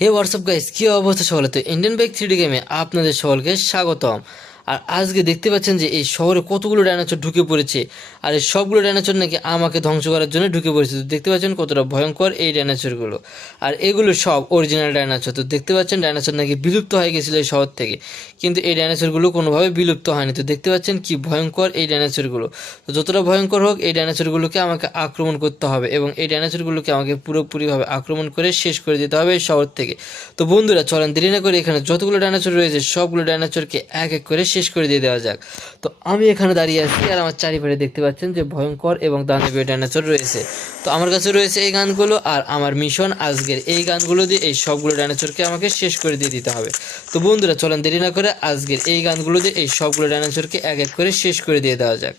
হে WhatsApp guys, কি অবস্থা সকলে? তো ইন্ডিয়ান বাইক 3D গেমে আপনাদের সকলকে স্বাগতম। আর আজকে দেখতে পাচ্ছেন যে এই শহরে কতগুলো ডাইনোসর ঢুকে পড়েছে, আর এই সবগুলো ডাইনোসর নাকি আমাকে ধ্বংস করার জন্য ঢুকে পড়েছে। তো দেখতে পাচ্ছেন কতটা ভয়ঙ্কর এই ডাইনোসরগুলো, আর এগুলো সব অরিজিনাল ডাইনোসর। তো দেখতে পাচ্ছেন ডাইনোসর নাকি বিলুপ্ত হয়ে গেছিল এই শহর থেকে, কিন্তু এই ডাইনোসরগুলো কোনোভাবে বিলুপ্ত হয়নি। তো দেখতে পাচ্ছেন কি ভয়ঙ্কর এই ডাইনোসরগুলো। তো যতটা ভয়ঙ্কর হোক, এই ডাইনোসরগুলোকে আমাকে আক্রমণ করতে হবে এবং এই ডাইনোসরগুলোকে আমাকে পুরোপুরিভাবে আক্রমণ করে শেষ করে দিতে হবে এই শহর থেকে। তো বন্ধুরা চলেন দেরি না করে এখানে যতগুলো ডাইনোসর রয়েছে সবগুলো ডাইনোসরকে এক এক করে শেষ করে দিয়ে দেওয়া যাক। তো আমি এখানে দাঁড়িয়ে আছি, আর আমার চারিপাশে দেখতে পাচ্ছেন যে ভয়ঙ্কর এবং দানবীয় ডাইনোসর রয়েছে। তো আমার কাছে রয়েছে এই গানগুলো, আর আমার মিশন আজকের এই গানগুলো দিয়ে এই সবগুলো ডাইনোসরকে আমাকে শেষ করে দিয়ে দিতে হবে। তো বন্ধুরা চলেন দেরি না করে আজকের এই গানগুলো দিয়ে এই সবগুলো ডাইনোসরকে এক এক করে শেষ করে দিয়ে দেওয়া যাক।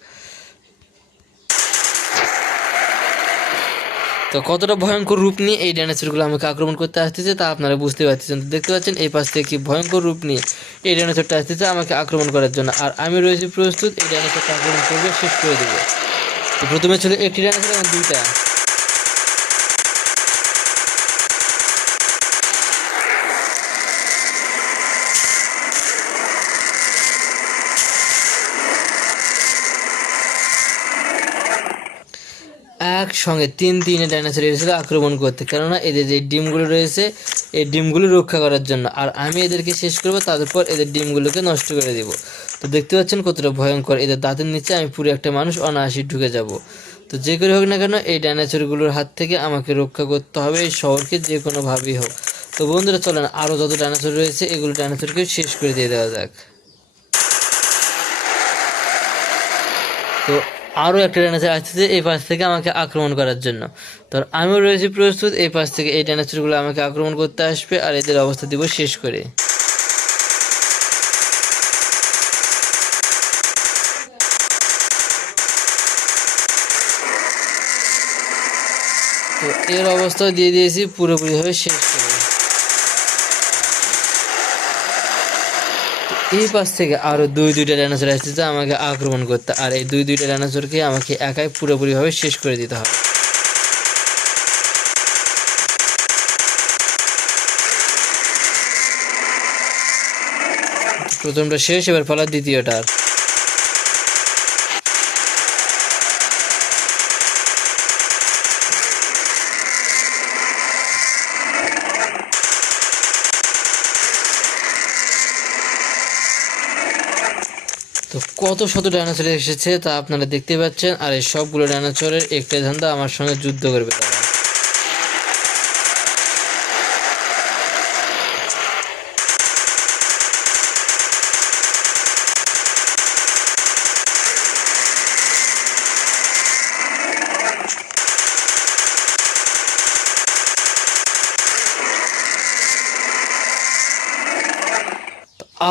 তো কতটা ভয়ঙ্কর রূপ নিয়ে এই ডাইনোসরগুলো আমাকে আক্রমণ করতে আসতেছে তা আপনারা বুঝতে পারতেছেন। তো দেখতে পাচ্ছেন এই পাশ থেকে কি ভয়ঙ্কর রূপ নিয়ে এই ডাইনোসরটা আসতেছে আমাকে আক্রমণ করার জন্য, আর আমি রয়েছি প্রস্তুত এই ডাইনোসরটা আক্রমণ করবে, শেষ করে দেবো। তো প্রথমে ছিল একটি ডাইনোসর এবং দুইটা। একসঙ্গে তিনটে ডাইনোসর এসেছিল আক্রমণ করতে, কেননা এদের যে ডিমগুলো রয়েছে এই ডিমগুলো রক্ষা করার জন্য, আর আমি এদেরকে শেষ করবো, তারপর এদের ডিমগুলোকে নষ্ট করে দেবো। তো দেখতে পাচ্ছেন কতটা ভয়ঙ্কর, এদের দাঁতের নিচে আমি পুরো একটা মানুষ অনায়াসে ঢুকে যাব। তো যে করে হোক না কেন এই ডাইনোসরগুলোর হাত থেকে আমাকে রক্ষা করতে হবে এই শহরকে, যে কোনোভাবেই হোক। তো বন্ধুরা চলেন আরও যত ডাইনোসর রয়েছে এগুলো ডাইনোসরকে শেষ করে দিয়ে দেওয়া যাক। তো আরও একটা ডাইনোসর আসতেছে এই পাশ থেকে আমাকে আক্রমণ করার জন্য। তো আমিও রয়েছি প্রস্তুত, এই পাশ থেকে এই ডাইনোসরগুলো আমাকে আক্রমণ করতে আসবে, আর এদের অবস্থা দিব শেষ করে। তো এর অবস্থা দিয়ে দিয়েছি পুরোপুরিভাবে শেষ করে। এই পাশ থেকে আরও দুইটা ডাইনোসর আসতেছে আমাকে আক্রমণ করতে, আর এই দুইটা ডাইনোসরকে আমাকে একাই পুরোপুরিভাবে শেষ করে দিতে হবে। প্রথমটা শেষ, এবার পালা দ্বিতীয়টার। তো কত শত ডাইনোসর এসেছে তা আপনারা দেখতে পাচ্ছেন, আর এই সবগুলো ডাইনোসরের একটাই ধান্দা আমার সঙ্গে যুদ্ধ করবে তারা।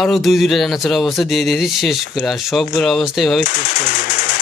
আরও দুইটা ডাইনোসরের অবস্থা দিয়ে দিয়েছি শেষ করে, আর সবগুলোর অবস্থা এভাবে শেষ করে দেবো।